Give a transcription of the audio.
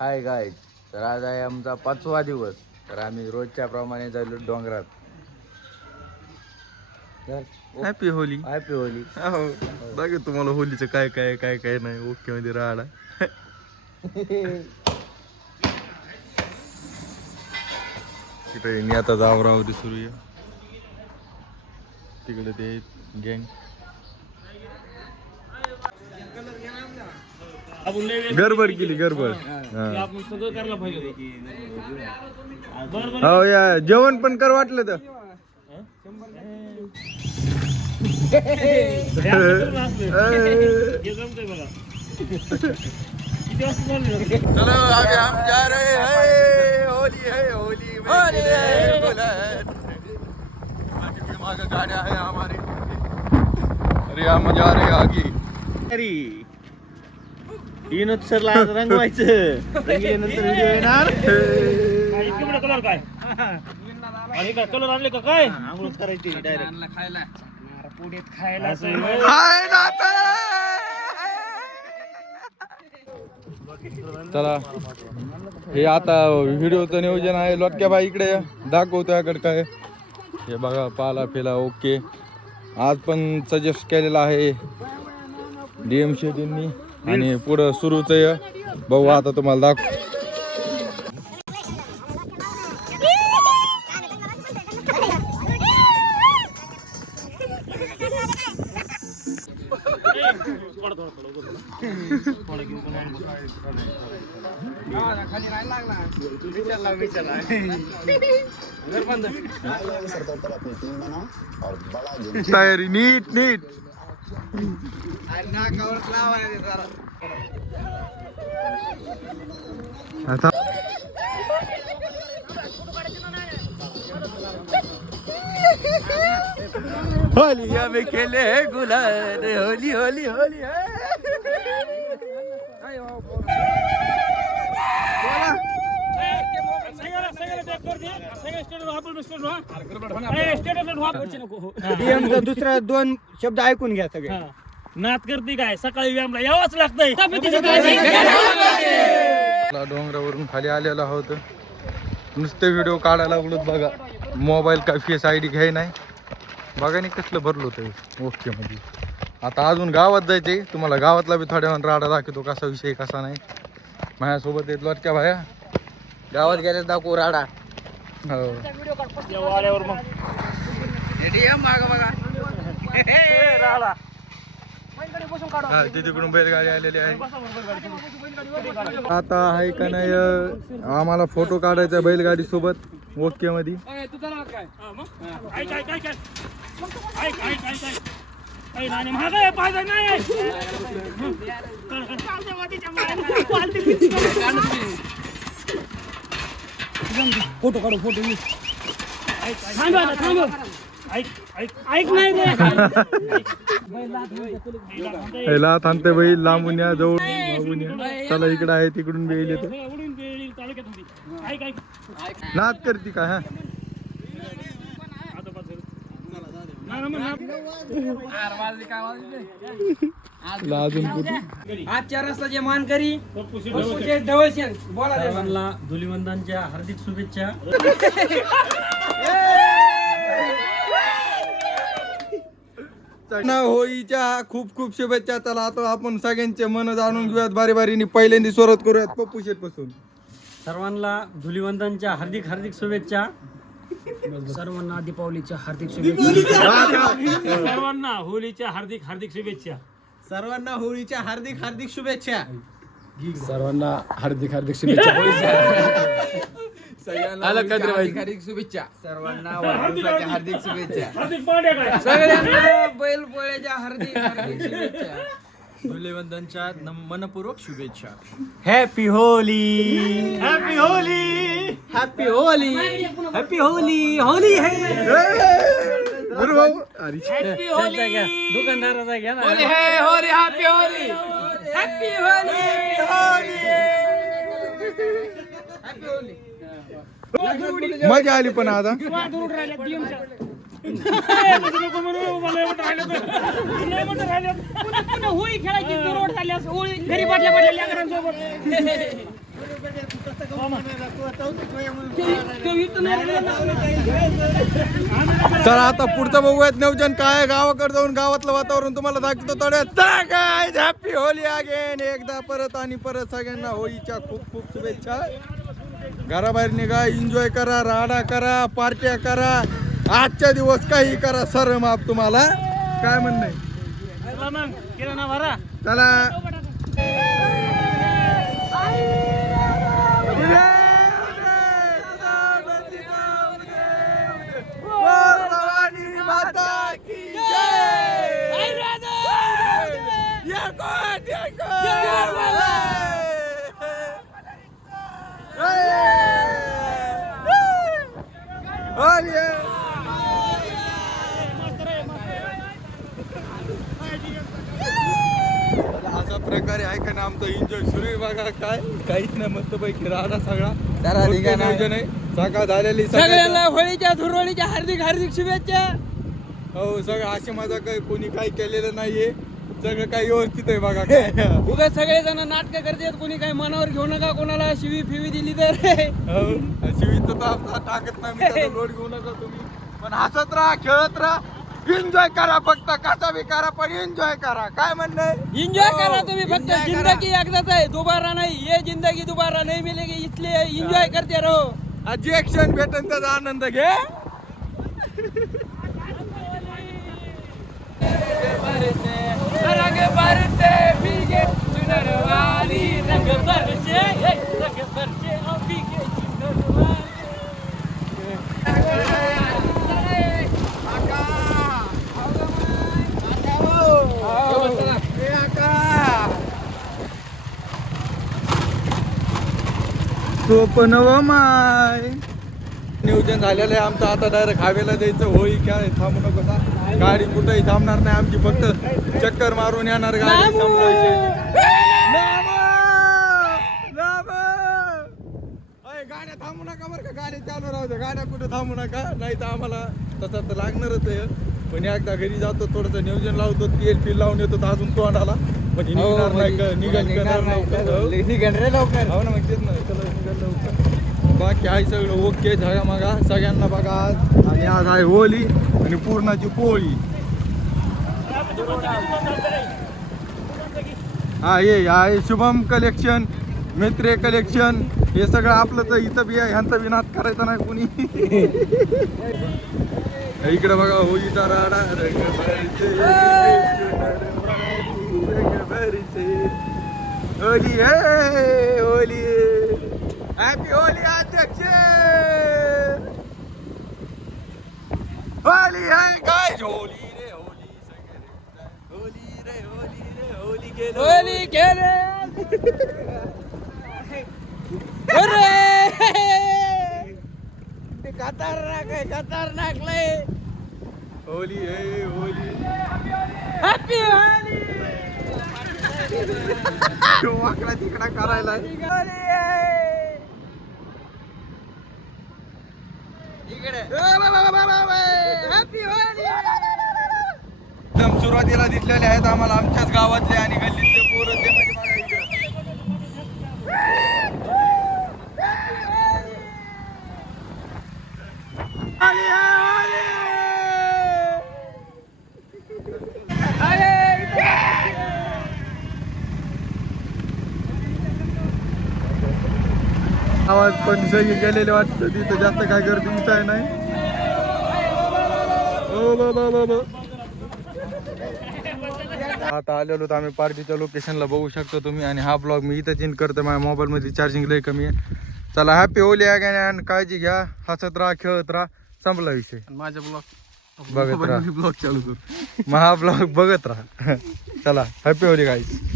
Hi guys, तर आज आहे आमचा 5वा दिवस. तर आम्ही रोजच्या प्रमाणे जायलो डोंगरात. हॅपी होली. Happy Holy. हो दाखव तुम्हाला होलीचं काय काय काय काय नाही. ओके मध्ये राहाडा तिकडे आता जावरावरी सुरू आहे. तिकडे ते गँग गडबड केली गडबड. हो या जेवण पण कर वाटलं तर. चलो अभी हम जा रहे हैं. होली है होली में बुलेट. गाड्या है हमारी. अरे हम जा रहे आगे. अरे इनोत सरला रंगवायचं. रंगल्यानंतर व्हिडिओ येणार. कलर काय आणि काय कलर आणले का काय आंघोळ करायची डायरेक्ट खायला पुढेत खायला हाय नाता. चला हे आता व्हिडिओचं नियोजन आहे. लोटक्या बाई इकडे दाखवतो याकडे काय हे बघा. पाला फेला ओके. आज पण सजेस्ट केलेला आहे DM शेट्टींनी आणि पुढं सुरूच आहे. बघू आता तुम्हाला दाखव. तयारी नीट नीट. आता होली में खेले गुलाल. होली होली होली है. दुसरा दोन शब्द ऐकून घ्या सगळे. नात करते काय सकाळी व्यायामला यावंच लागतंय. डोंगरावरून खाली आलेला आहोत. नुसते व्हिडिओ काढायला लागलो बघा. मोबाईल काय फेस ID घ्याय नाही. बघा नाही कसलं भरलो होतं ओके मध्ये. आता अजून गावात जायचे. तुम्हाला गावातला बी थोड्या वेळानं राडा दाखवतो कसा विषय कसा नाही. माझ्यासोबत येत लोटक्या भाया. गावात गेल्यास दाखवू राडा. हो ते तिकडून बैलगाडी आलेली आहे. आता आहे का नाही आम्हाला फोटो काढायचा बैलगाडी सोबत ओके मध्ये. फोटो काढू फोटो. ऐक नाही ह्याला थांबते बैल. लांबून या जवळ मागून या. चला इकडे आहे तिकडून बैल येतो. नाद करते का हा. आजच्या रस्त्याचे मानकरी सर्वांना धुलिवंदनच्या हार्दिक शुभेच्छा. होळीच्या खूप खूप शुभेच्छा. चला आता आपण सगळ्यांचे मन जाणून घेऊयात बारी बारीने. पहिल्यांदा सुरुवात करूयात पप्पू शेट पासून. सर्वांना धुलिवंदनच्या हार्दिक हार्दिक शुभेच्छा. सर्वांना दीपावलीच्या हार्दिक शुभेच्छा. सर्वांना होळीच्या हार्दिक हार्दिक शुभेच्छा. सर्वांना होळीच्या हार्दिक हार्दिक शुभेच्छा. सर्वांना हार्दिक हार्दिक शुभेच्छा. हार्दिक शुभेच्छा. सर्वांना वाढदिवसाच्या हार्दिक शुभेच्छा. हार्दिक पांड्या काय सगळ्यांना बैलपोळ्याच्या हार्दिक हार्दिक शुभेच्छा. धुलिवंदनच्या मनपूर्वक शुभेच्छा. Happy Holi. Happy Holi. Happy Holi. Happy Holi. Holi है. हॅपी होली. दुकानदाराचा घ्या ना. होली है Holi. Happy Holi. Happy Holi. Happy Holi. मजा आली पण आता. होळी खेळायची रोड झाली होळी घरी बदल्या लेकरांसोबत. चला आता पुढचं बघूयात नियोजन काय आहे. गावाकडे जाऊन गावातलं वातावरण तुम्हाला दाखवतो थोड्यात. चला काय हॅपी होली अगेन एकदा परत आणि परत सगळ्यांना होळीच्या खूप खूप शुभेच्छा. घराबाहेर निघा, एन्जॉय करा, राडा करा, पार्ट्या करा, आजच्या दिवस काही करा, सर माप तुम्हाला. काय म्हणणं आहे? चला माता की अशा प्रकारे आहे का ना आमचं एन्जॉय सुरू आहे. बघा काय काहीच नाही, मस्त पैकी राहणार सगळा नियोजन आहे. सकाळ झालेली सगळ्यांना होळीच्या धुरवळीच्या हार्दिक हार्दिक शुभेच्छा. हो सगळं असे माझा काही कोणी काही केलेलं नाहीये, सगळं काही व्यवस्थित आहे. बघा काय उगा सगळे जण नाटक करतात, कोणी काही मनावर घेऊ नका, कोणाला शिवी फिवी दिली तर शिवीत तर आपला टाकत नाही, मी त्याचा लोड घेऊ नका तुम्ही. पण हसत राहा, खेळत राहा, एन्जॉय करा. फक्त कसा बी करा पण एन्जॉय करा. काय म्हणणं एन्जॉय करा तुम्ही. फक्त जिंदगी एकदाच आहे, दोबारा नाही. ये जिंदगी दोबारा नहीं मिलेगी, इसलिए एन्जॉय करते रहो. आजी ऍक्शन भेटन त्याचा आनंद घे. रंग बरसे भीगे चुनरवाली, रंग बरसे रंग बरसे ओ भीगे चुनरवाली. सोपन व माय नियोजन झालेलं आहे आमचं. आता डायरेक्ट हवेला जायचं. होळी काय थांबू नको, गाडी कुठेही थांबणार नाही आमची, फक्त चक्कर मारून येणार गाडी संपवायची. गाड्या थांबू नका बरं का, गाडी चालू राहू द्या. गाड्या कुठे थांबू नका, नाही तर आम्हाला तसं तर लागणारच आहे. पण एकदा घरी जातो, थोडंसं नियोजन लावतो, तेल फिल लावून येतो, तर अजून तोंडाला म्हणजे निघणार नाही का, निघणार लवकर. हो ना, मग तेच नाही, चला निघाल लवकर. बाकी आहे सगळं ओके झाला. मग सगळ्यांना बघा आज, आणि आज आहे होळी आणि पूर्णाची पोळी. हा ये आहे शुभम कलेक्शन, मित्रे कलेक्शन, हे सगळं आपलं तर इथं बी आहे. ह्यांचा बी नाद करायचा नाही कोणी. इकडे बघा होळीचा राडा. होली है होली, हॅपी होली अध्यक्ष. होली है काय होली रे होली, होली रे होली रे होली गेलो, होली खेळे खतरनाक आहे, खतरनाक लय. होली है होली. हॅपी होली. वाकडा तिकडा करायला एकदम सुरुवातीला दिसलेले आहेत आम्हाला आमच्याच गावातले आणि गल्लीतले पोरं ते म्हणजे बघा इकडं. होली आहे, आवाज पण सगळी गेलेले वाटतं. तिथं जास्त काय गर्दी दिसाय नाही. आता आलेलो तर आम्ही पार्टीच्या लोकेशनला बघू शकतो तुम्ही. आणि हा ब्लॉग मी इथं चेंज करतो, माझ्या मोबाईलमध्ये चार्जिंग लय कमी आहे. चला हॅपी होली अगेन. काळजी घ्या, हसत राहा, खेळत राहा, संपला विषय. माझ्या ब्लॉग बघत राहा, ब्लॉग चालू कर. महा ब्लॉग बघत राहा. चला हॅपी होली गाईस.